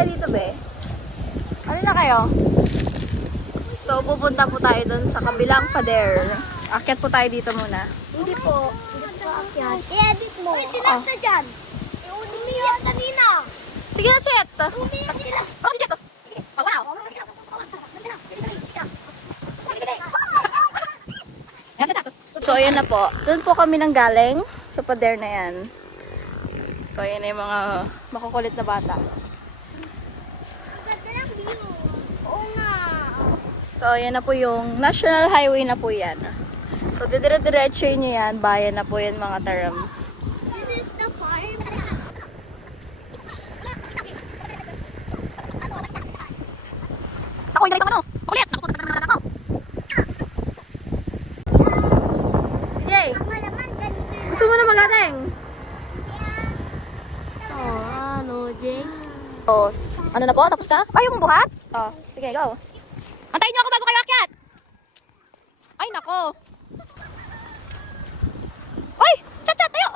tayo dito, be. Ano na kayo? So, pupunta po tayo dun sa kabilang pader. Akyat po tayo dito muna. Hindi po. Hindi po akyat. I-edit mo. Uy, sila na dyan. Umiyak kanina. Sige na, Chet. Umiyak sila. Oh, si Chet. Oh, wow. So, ayan na po. Doon po kami nang galing sa pader na yan. So, ayan na yung mga makukulit na bata. Ang ganda ng view. Oo nga. So, ayan na po yung National Highway na po yan. So, didire-diretso nyo yan. Bayan na po yan, mga taram. This is the farm. Ako, yung ano? Kulit! Nakapunta na ako. Jay, Malaman ganito. gusto mo na magating? Oh, ano, Jay? Oh, ano na po? Tapos na? Ay, yung buhat? Oh, sige, go. Antayin niyo ako bago kayo akyat. Ay, nako. Ay, chat, tayo.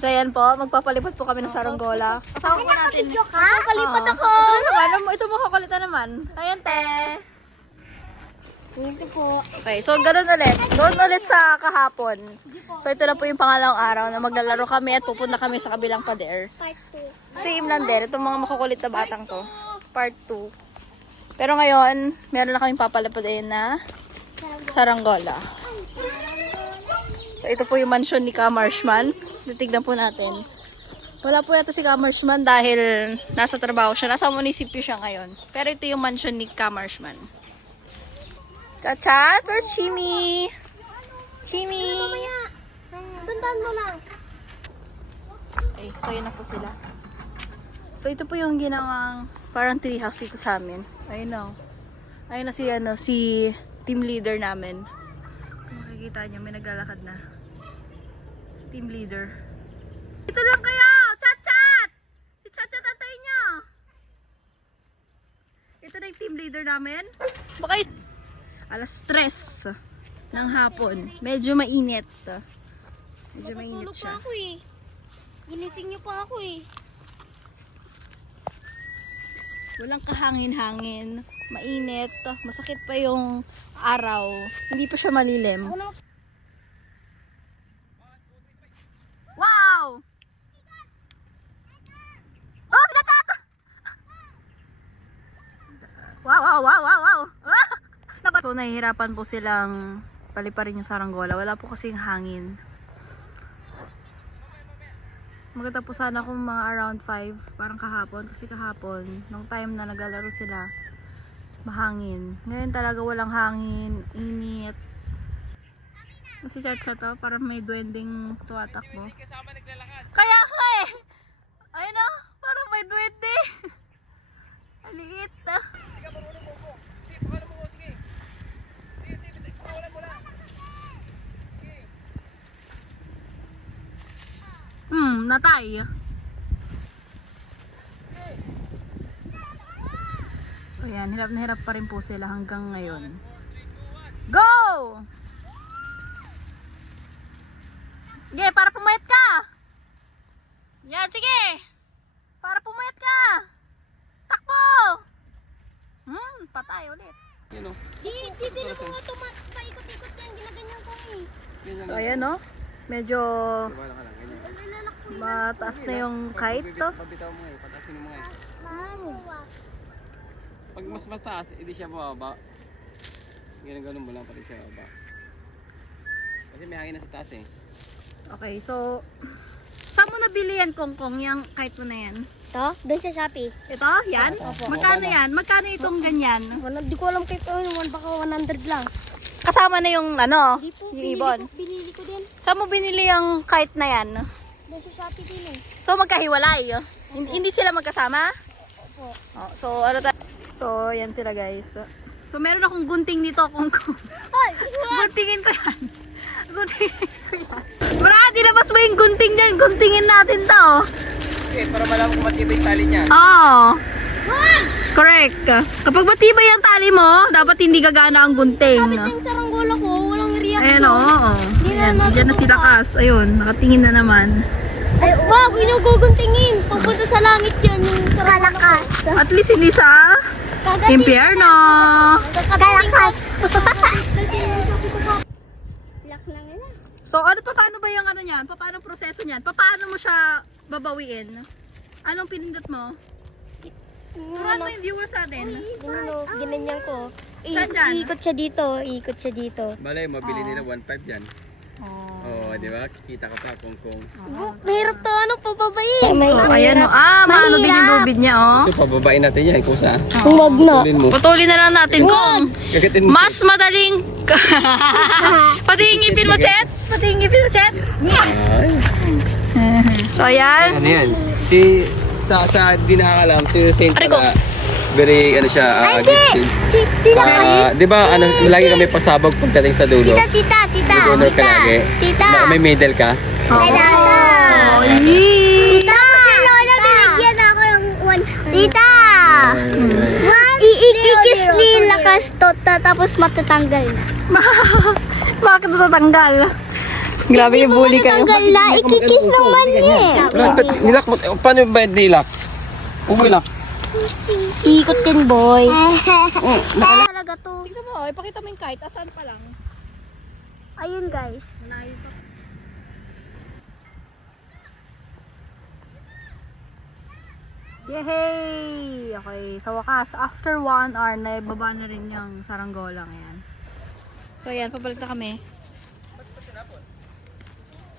So, ayan po. Magpapalipad po kami ng saranggola. Kasama po natin. Nakakalipat ako. Ito naman, ito makakalita naman. Ayan, te. Ito po. Okay, so ganun ulit. Doon ulit sa kahapon. So ito na po yung pangalawang araw na maglalaro kami at pupunta kami sa kabilang pader. Part 2. Same lang din. Itong mga makukulit na batang to. Part 2. Pero ngayon, meron na kaming papalapadayin na saranggola. So ito po yung mansion ni Ka Marshman. Titignan po natin. Wala po yata si Ka Marshman dahil nasa trabaho siya. Nasa munisipyo siya ngayon. Pero ito yung mansion ni Ka Marshman. Chat, where's Chimi? Chimi! Tandaan mo lang. Okay, so yun na po sila. So ito po yung ginawang parang treehouse dito sa amin. Ayun na. Ayun na si team leader namin. Kung makikita nyo, may naglalakad na. Team leader. Ito lang kayo! Chat! Si Chat antayin nyo! Ito na yung team leader namin. Baka alas 3 ng hapon. Medyo mainit. Medyo mainit siya. Ako eh. Ginising niyo pa ako eh. Walang kahangin-hangin. Mainit. Masakit pa yung araw. Hindi pa siya malilim. Wow! Oh, sila Chat! Wow! So, nahihirapan po silang paliparin yung saranggola. Wala po kasing hangin. Maganda po sana kung mga around 5, parang kahapon. Kasi kahapon, nung time na naglalaro sila, mahangin. Ngayon talaga walang hangin, init. Kasi chat to, parang may duwending tuwatakbo. Kaya nga eh! Ayun o, parang may duwende. Aliit. Natay. So ayan, hirap na hirap pa rin po sila hanggang ngayon. Go! Sige, para pumayat ka! Yan, sige! Para pumayat ka! Takbo! Patay ulit. Di din mo paikot-ikot yan. Ginaganyan ko eh. So ayan no, medyo mataas na yung kite to. Pabitaw mo eh, patasin mo eh. Pag mas mataas, hindi siya bababa. Ganun mo lang pati siya bababa. Kasi may hangin na sa taas eh. Okay, so saan mo nabili yan, Kongkong, yung kite mo na yan? Ito? Doon sa Shopee. Ito? Yan? Magkano yan? Magkano itong ganyan? Di ko alam kito. Baka 100 lang. Kasama na yung ano, Di po. yung ibon. Binili ko din. Saan mo binili yung kite na yan? Doon sa Shopee din eh. So magkahiwalay. Hindi sila magkasama? Opo. Oh, so ano tayo? So yan sila guys. So meron akong gunting dito, Kongkong. Ay! Guntingin ko yan. Guntingin ko yan. Brad, ilabas mo yung gunting dyan. Guntingin natin to. Okay, para malaman kung matibay yung tali niya. Oo. Correct. Kapag matibay ang tali mo, dapat hindi gagana ang gunting. Yung saranggola ko, walang reaction. Ayan, oo. Ayan, dyan na sila Kas. Ayun, nakatingin na naman. Wag, inuguguntingin. Pupunta sa langit yan. Yung kalakas. At least hindi sa impyerno. Kalakas. Lock na nila. So, paano ba yung ano niyan? Paano ang proseso niyan? Paano mo siya babawiin? Anong pinindot mo? Turuan mo yung viewers natin. Ginanyan ko. Saan dyan? Iikot siya dito. Iikot siya dito. Malay, mabili nila 1.5 yan. Oo, di ba? Kikita ka pa kung Mahirap to. Ano pababayin? So, ayan o. Maano din yung lubid niya o. ito, pababain natin yan. Kusa. Huwag na. Tulin mo. Putulin na lang natin kung Gagatin mo. mas madaling... Pati yung ngipin mo, Chet? Pati yung ngipin mo, Chet? Ay. So, ayan. Ano yan? Sa di nakakalam, si Saint Aray ko. pala, very, ano siya, gifted. Sila Di ba, ano, lagi kami pasabog pagdating sa dulo. Tita. Good honor ka lagi. May medal ka. Oo. Tita, si Lola, binigyan ako ng one. Tita! Iikis nila kastota tapos matatanggal na. Bakit natatanggal? Grabe yung bully kayo. Matatanggal na, ikikis naman Nilak mo, paano ba nilak? Umilak. Ikot din, boy. Talaga to. Tingnan mo, ipakita mo yung kahit asan pa lang. Ayun, guys. Yay! Okay, sa wakas, after 1 hour, naibaba na rin yung saranggolang yan. So, ayan, pabalik na kami.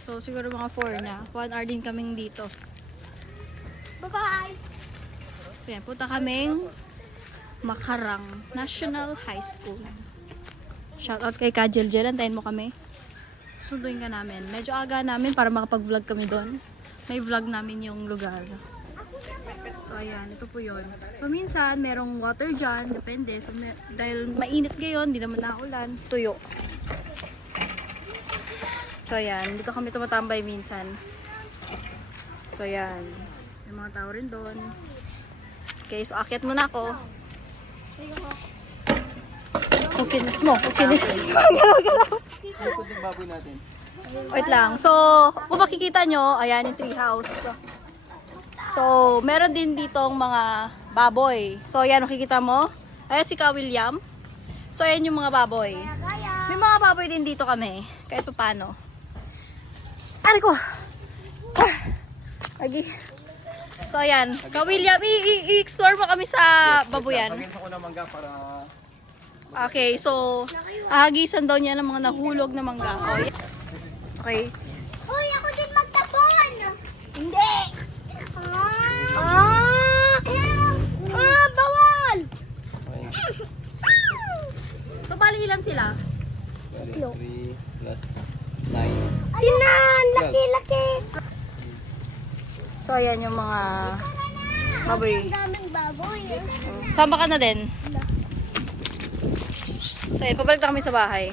So, siguro mga 4 na. 1 hour din kaming dito. Bye-bye. So, ayan, punta kaming Makarang National High School. Shoutout kay Kajeljel, antayin mo kami. Sunduin ka namin. Medyo aga namin para makapag-vlog kami doon. May vlog namin yung lugar. So, ayan. Ito po yun. So, minsan, merong water dyan. Depende. So, dahil mainit ngayon, di naman naulan. Tuyo. So, ayan. Dito kami tumatambay minsan. So, ayan. May mga tao rin doon. Okay, so akyat muna ako. Okay, mo. Okay, Ikot yung baboy natin. wait lang. So, kung makikita nyo, ayan yung tree house. So, meron din ditong mga baboy. So, ayan, makikita mo. Ayan si Ka William. So, ayan yung mga baboy. May mga baboy din dito kami. Kahit pa paano. Ari ko! Agi. So, ayan. Ka William, i-explore mo kami sa baboyan. Pagin ko ng mangga para... Okay, so, ahagisan daw niya ng mga nahulog na mangga. Oh, yeah. Okay. Uy, ako din magtapon! Hindi! Bawal! So, bali ilan sila? 3 plus 9. Tinan! Laki-laki! So, ayan yung mga baboy. Ang daming baboy. Sama ka na din. So, ayan, pabalik na kami sa bahay.